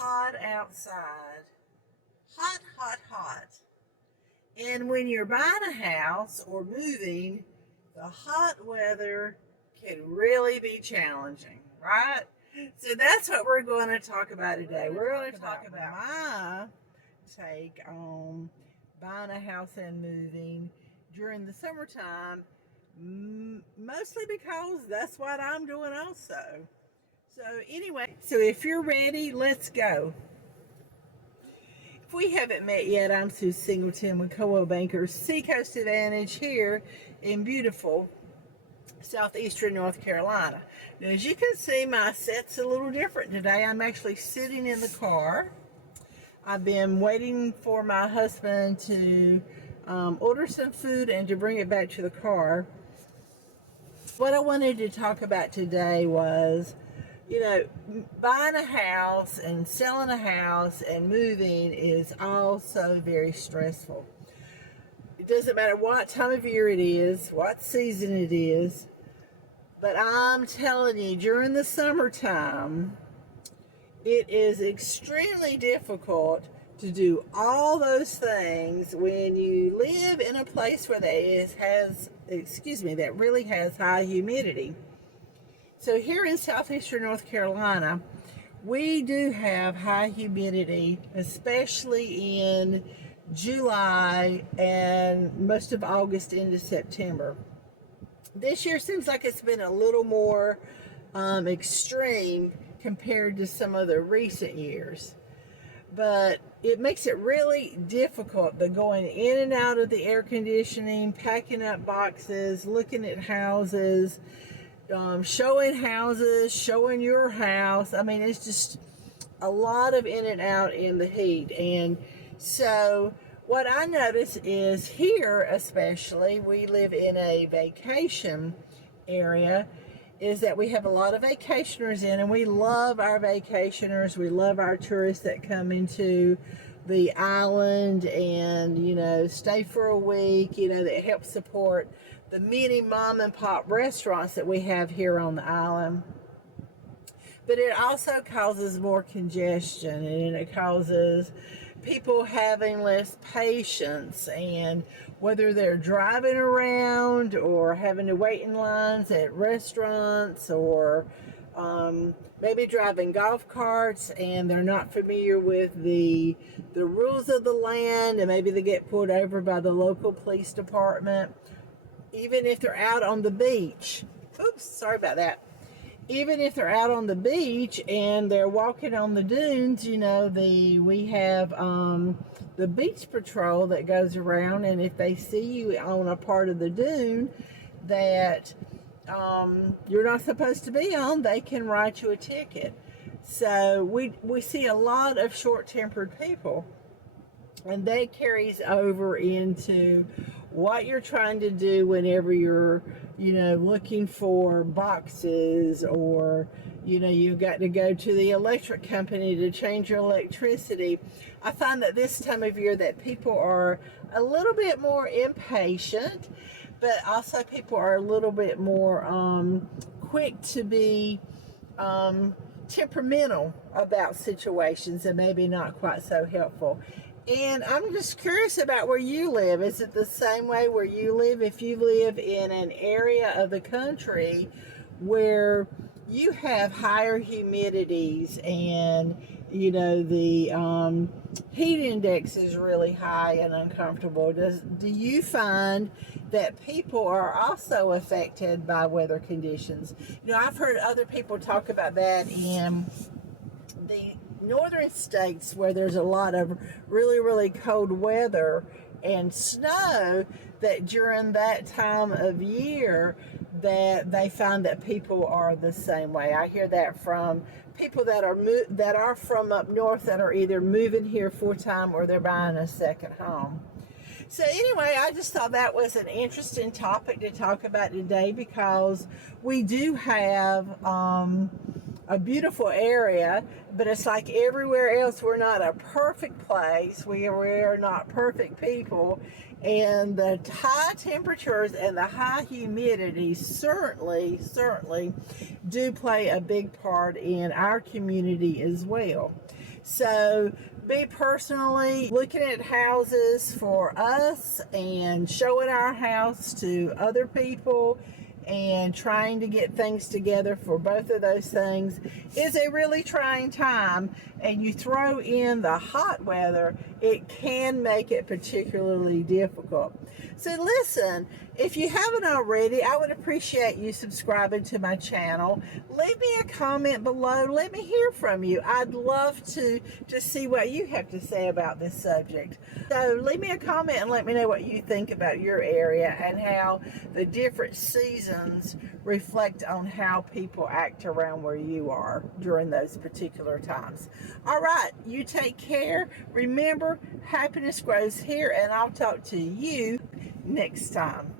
hot outside. Hot, hot, hot. And when you're buying a house or moving, the hot weather can really be challenging, right? So that's what we're going to talk about today. We're going to talk about my take on buying a house and moving during the summertime, mostly because that's what I'm doing also. So anyway, so if you're ready, let's go. If we haven't met yet, I'm Sue Singleton with Coldwell Bankers Seacoast Advantage here in beautiful Southeastern North Carolina. Now, as you can see, my set's a little different today. I'm actually sitting in the car. I've been waiting for my husband to order some food and to bring it back to the car. What I wanted to talk about today was, buying a house and selling a house and moving is also very stressful. It doesn't matter what time of year it is, what season it is, but I'm telling you, during the summertime, it is extremely difficult to do all those things when you live in a place where that really has high humidity. So here in Southeastern North Carolina, we do have high humidity, especially in July and most of August into September. This year seems like it's been a little more extreme compared to some of the recent years. But it makes it really difficult, the going in and out of the air conditioning, packing up boxes, looking at houses, showing houses, showing your house. I mean, it's just a lot of in and out in the heat. And so what I notice is here, especially, we live in a vacation area, is that we have a lot of vacationers in, and we love our vacationers. We love our tourists that come into the island and, stay for a week, that help support the many mom and pop restaurants that we have here on the island. But it also causes more congestion, and it causes people having less patience, and whether they're driving around or having to wait in lines at restaurants, or maybe driving golf carts and they're not familiar with the rules of the land, and maybe they get pulled over by the local police department. Even if they're out on the beach, even if they're out on the beach and they're walking on the dunes, we have the beach patrol that goes around, and if they see you on a part of the dune that you're not supposed to be on, they can write you a ticket. So we see a lot of short-tempered people, and that carries over into what you're trying to do whenever you're, looking for boxes, or, you've got to go to the electric company to change your electricity. I find that this time of year that people are a little bit more impatient, but also people are a little bit more quick to be temperamental about situations, and maybe not quite so helpful. And I'm just curious about where you live. Is it the same way where you live? If you live in an area of the country where you have higher humidities and, the heat index is really high and uncomfortable, do you find that people are also affected by weather conditions? I've heard other people talk about that in the northern states where there's a lot of really, really cold weather and snow, that during that time of year that they find that people are the same way. I hear that from people that are from up north that are either moving here full time or they're buying a second home. So anyway, I just thought that was an interesting topic to talk about today, because we do have a beautiful area, but it's like everywhere else, we're not a perfect place. We are not perfect people, and the high temperatures and the high humidity certainly do play a big part in our community as well. So me personally, looking at houses for us and showing our house to other people and trying to get things together for both of those things is a really trying time. And you throw in the hot weather, it can make it particularly difficult. So listen, if you haven't already, I would appreciate you subscribing to my channel. Leave me a comment below. Let me hear from you. I'd love to see what you have to say about this subject. So leave me a comment and let me know what you think about your area and how the different seasons reflect on how people act around where you are during those particular times. All right, you take care. Remember, happiness grows here, and I'll talk to you next time.